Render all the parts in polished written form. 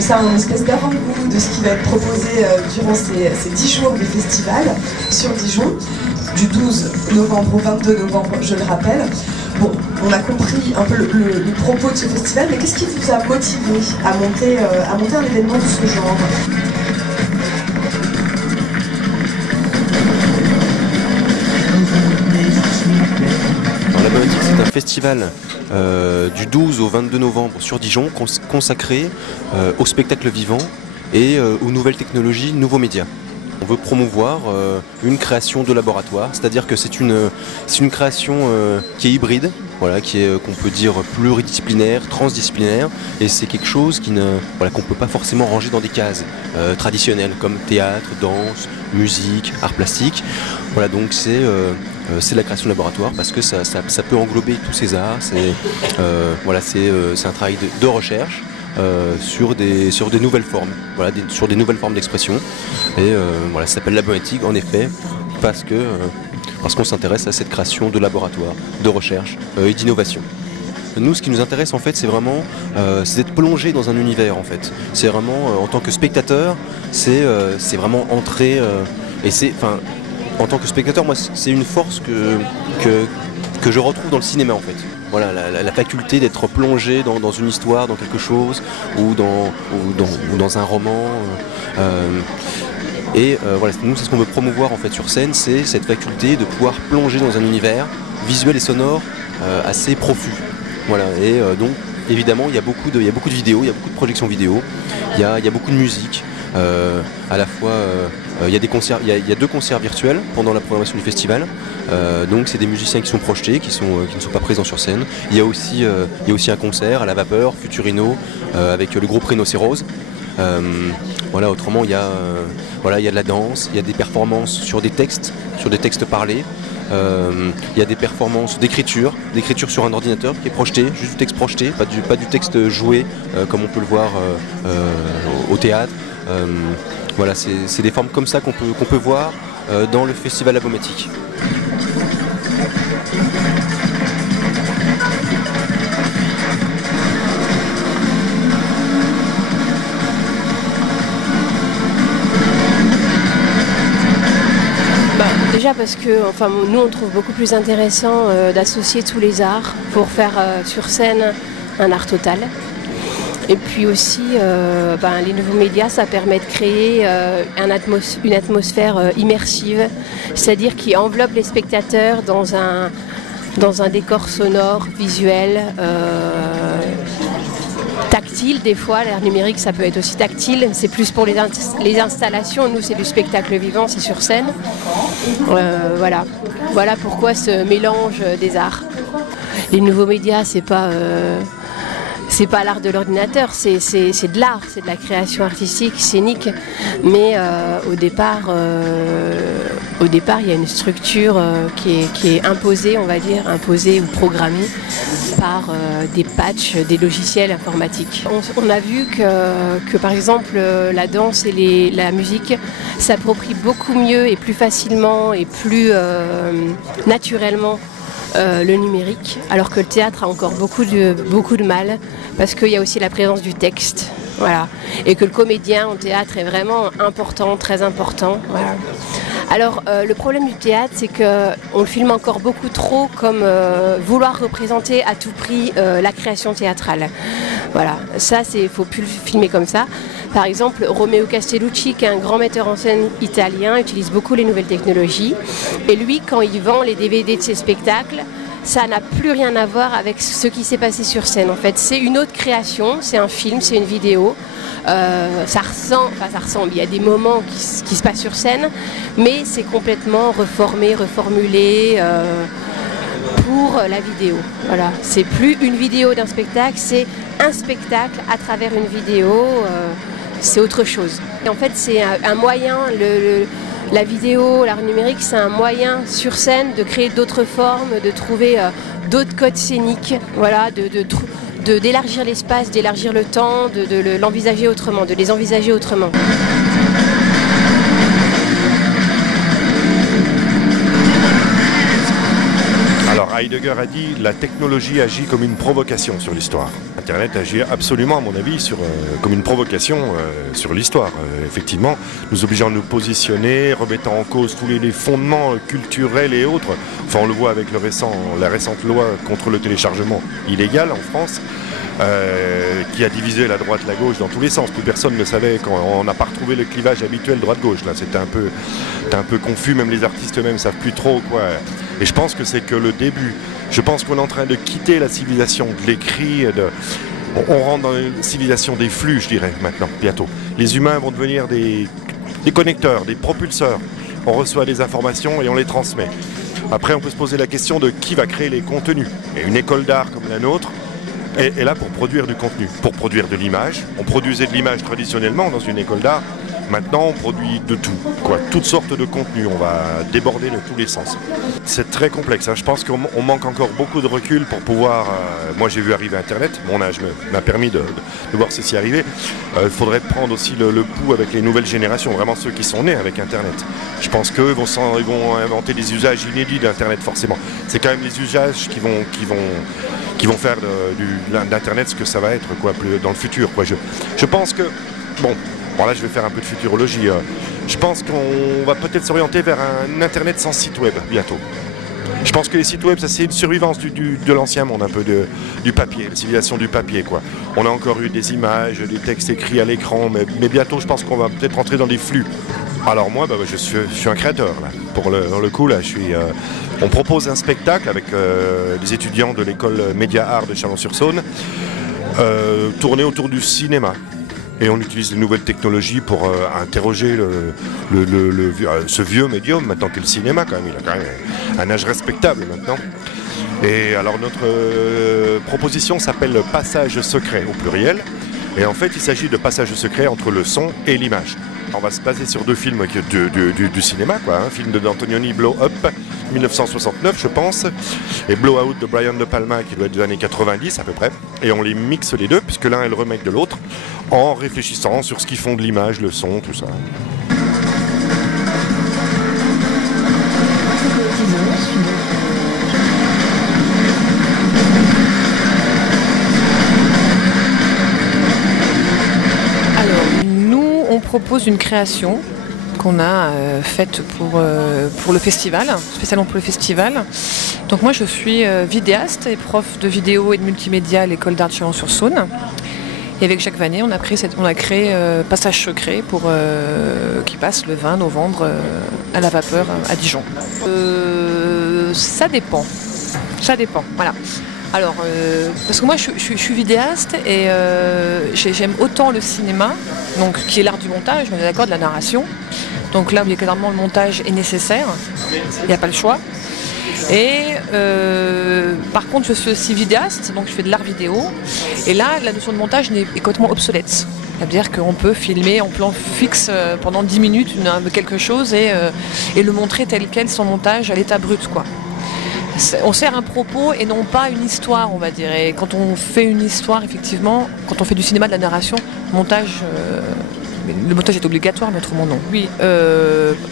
Ça a une espèce d'avant-goût de ce qui va être proposé durant ces 10 jours du festival sur Dijon, du 12 novembre au 22 novembre, je le rappelle. Bon, on a compris un peu le propos de ce festival, mais qu'est-ce qui vous a motivé à monter un événement de ce genre ? La Bohémique, c'est un festival du 12 au 22 novembre sur Dijon consacré au spectacle vivant et aux nouvelles technologies, nouveaux médias. On veut promouvoir une création de laboratoire, c'est-à-dire que c'est une création qui est hybride, voilà, qu'on peut dire pluridisciplinaire, transdisciplinaire, et c'est quelque chose qu'on ne peut pas forcément ranger dans des cases traditionnelles comme théâtre, danse, musique, art plastique. Voilà, donc c'est la création de laboratoire parce que ça peut englober tous ces arts. C'est un travail de recherche sur des nouvelles formes, sur des nouvelles formes d'expression. Et ça s'appelle la Bohémique en effet parce qu'on s'intéresse à cette création de laboratoire, de recherche et d'innovation. Nous, ce qui nous intéresse en fait, c'est vraiment d'être plongé dans un univers en fait. C'est vraiment en tant que spectateur, c'est vraiment entrer en tant que spectateur, moi, c'est une force que je retrouve dans le cinéma en fait. Voilà, la faculté d'être plongé dans une histoire, dans quelque chose, ou dans un roman. Nous, c'est ce qu'on veut promouvoir en fait sur scène, c'est cette faculté de pouvoir plonger dans un univers visuel et sonore assez profus. Voilà, et donc évidemment, il y a beaucoup de vidéos, il y a beaucoup de projections vidéo, il y a beaucoup de musique. À la fois, il y a 2 concerts virtuels pendant la programmation du festival. Donc c'est des musiciens qui sont projetés, qui ne sont pas présents sur scène. Il y a aussi un concert à la vapeur, Futurino, avec le groupe Rhinocéros. Autrement il y a de la danse, il y a des performances sur des textes parlés. Il y a des performances d'écriture sur un ordinateur qui est projeté, juste du texte projeté, pas du texte joué comme on peut le voir au théâtre. C'est des formes comme ça qu'on peut voir dans le festival La Bohémique. Déjà parce que nous on trouve beaucoup plus intéressant d'associer tous les arts pour faire sur scène un art total. Et puis aussi, les nouveaux médias, ça permet de créer une atmosphère immersive, c'est-à-dire qui enveloppe les spectateurs dans un décor sonore, visuel, tactile des fois. L'art numérique, ça peut être aussi tactile, c'est plus pour les installations. Nous, c'est du spectacle vivant, c'est sur scène. Voilà pourquoi ce mélange des arts. Les nouveaux médias, c'est pas l'art de l'ordinateur, c'est de l'art, c'est de la création artistique, scénique, mais au départ, il y a une structure qui est imposée, on va dire, imposée ou programmée par des patchs, des logiciels informatiques. On a vu que par exemple, la danse et la musique s'approprient beaucoup mieux et plus facilement et plus naturellement le numérique, alors que le théâtre a encore beaucoup de mal, parce qu'il y a aussi la présence du texte, voilà, et que le comédien au théâtre est vraiment important, très important. Voilà. Alors le problème du théâtre, c'est qu'on le filme encore beaucoup trop comme vouloir représenter à tout prix la création théâtrale. Voilà, ça, il ne faut plus le filmer comme ça. Par exemple, Romeo Castellucci, qui est un grand metteur en scène italien, utilise beaucoup les nouvelles technologies. Et lui, quand il vend les DVD de ses spectacles, ça n'a plus rien à voir avec ce qui s'est passé sur scène. En fait, c'est une autre création, c'est un film, c'est une vidéo. Ça ressemble. Il y a des moments qui se passent sur scène, mais c'est complètement reformé, reformulé pour la vidéo. Voilà, c'est plus une vidéo d'un spectacle, c'est un spectacle à travers une vidéo. C'est autre chose. Et en fait, c'est un moyen, la vidéo, l'art numérique, c'est un moyen sur scène de créer d'autres formes, de trouver d'autres codes scéniques, voilà, d'élargir l'espace, d'élargir le temps, de l'envisager autrement, de les envisager autrement. Alors Heidegger a dit « la technologie agit comme une provocation sur l'histoire ». Internet agit absolument, à mon avis, comme une provocation sur l'histoire. Effectivement, nous obligeant à nous positionner, remettant en cause tous les fondements culturels et autres. Enfin, on le voit avec la récente loi contre le téléchargement illégal en France, qui a divisé la droite, la gauche dans tous les sens. Plus personne ne savait, quand on n'a pas retrouvé le clivage habituel droite-gauche. Là, c'était un peu confus, même les artistes eux-mêmes ne savent plus trop quoi. Et je pense que c'est que le début. Je pense qu'on est en train de quitter la civilisation de l'écrit. On rentre dans une civilisation des flux, je dirais, maintenant, bientôt. Les humains vont devenir des connecteurs, des propulseurs. On reçoit des informations et on les transmet. Après, on peut se poser la question de qui va créer les contenus. Et une école d'art comme la nôtre est là pour produire du contenu, pour produire de l'image. On produisait de l'image traditionnellement dans une école d'art. Maintenant, on produit de tout, toutes sortes de contenus. On va déborder de tous les sens. C'est très complexe. Je pense qu'on manque encore beaucoup de recul pour pouvoir... moi, j'ai vu arriver Internet. Mon âge m'a permis de voir ceci arriver. Il faudrait prendre aussi le pouls avec les nouvelles générations, vraiment ceux qui sont nés avec Internet. Je pense qu'eux ils vont inventer des usages inédits d'Internet, forcément. C'est quand même les usages qui vont faire d'Internet ce que ça va être plus dans le futur. Je pense que... Bon, là, je vais faire un peu de futurologie. Je pense qu'on va peut-être s'orienter vers un Internet sans site web, bientôt. Je pense que les sites web, ça c'est une survivance de l'ancien monde, un peu du papier, la civilisation du papier, On a encore eu des images, des textes écrits à l'écran, mais bientôt, je pense qu'on va peut-être rentrer dans des flux. Alors moi, je suis un créateur, là. Pour le coup, là, on propose un spectacle avec des étudiants de l'école Média Art de Chalon-sur-Saône, tourné autour du cinéma. Et on utilise les nouvelles technologies pour interroger ce vieux médium, maintenant que le cinéma, quand même. Il a quand même un âge respectable maintenant. Et alors notre proposition s'appelle le passage secret au pluriel. Et en fait, il s'agit de passage secret entre le son et l'image. On va se baser sur deux films du cinéma, Un film d'Antonioni, Blow Up, 1969, je pense, et Blow Out de Brian De Palma, qui doit être des années 90 à peu près. Et on les mixe les deux, puisque l'un est le remake de l'autre, en réfléchissant sur ce qu'ils font de l'image, le son, tout ça. On propose une création qu'on a faite pour le festival, spécialement pour le festival. Donc moi je suis vidéaste et prof de vidéo et de multimédia à l'école d'art de Chalon-sur-Saône. Et avec Jacques Vanet, on a créé Passage secret qui passe le 20 novembre à la vapeur à Dijon. Ça dépend, voilà. Alors, parce que moi je suis vidéaste et j'aime autant le cinéma, donc qui est l'art du montage, on est d'accord, de la narration. Donc là, clairement, le montage est nécessaire, il n'y a pas le choix. Et par contre, je suis aussi vidéaste, donc je fais de l'art vidéo. Et là, la notion de montage est complètement obsolète. C'est-à-dire qu'on peut filmer en plan fixe pendant 10 minutes quelque chose et le montrer tel quel, sans montage, à l'état brut, On sert un propos et non pas une histoire, on va dire. Et quand on fait une histoire, effectivement, quand on fait du cinéma, de la narration, le montage est obligatoire, mais autrement non. Oui.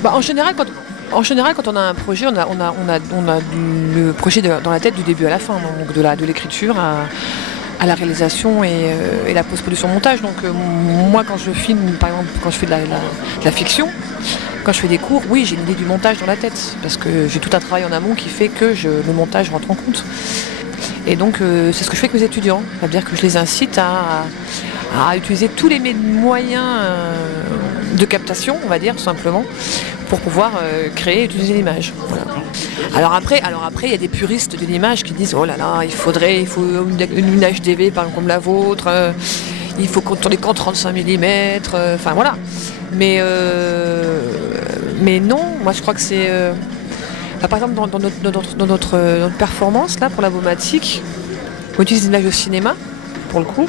En général, quand on a un projet, on a le projet dans la tête du début à la fin, donc de l'écriture à la réalisation et la post-production montage. Donc moi, quand je filme, par exemple, quand je fais de la fiction, quand je fais des cours, oui, j'ai l'idée du montage dans la tête, parce que j'ai tout un travail en amont qui fait que le montage rentre en compte. Et donc, c'est ce que je fais avec mes étudiants, c'est-à-dire que je les incite à utiliser tous les moyens de captation, on va dire, tout simplement, pour pouvoir créer et utiliser l'image. Voilà. Alors après, il y a des puristes de l'image qui disent « Oh là là, il faut une HDV, par exemple, comme la vôtre, il faut tourner qu'en 35 mm, enfin voilà. » Mais non, moi je crois que c'est... par exemple, dans notre performance, là, pour la Baumatique, on utilise des images de cinéma, pour le coup,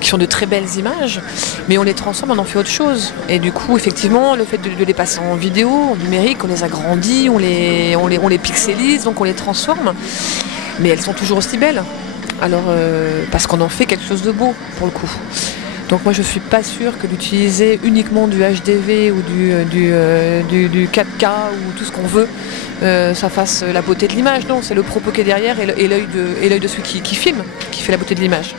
qui sont de très belles images, mais on les transforme, on en fait autre chose. Et du coup, effectivement, le fait de les passer en vidéo, en numérique, on les agrandit, on les pixelise, donc on les transforme, mais elles sont toujours aussi belles. Alors, parce qu'on en fait quelque chose de beau, pour le coup. Donc moi je ne suis pas sûre que d'utiliser uniquement du HDV ou du 4K ou tout ce qu'on veut, ça fasse la beauté de l'image. Non, c'est le propos qui est derrière et l'œil de celui qui filme qui fait la beauté de l'image.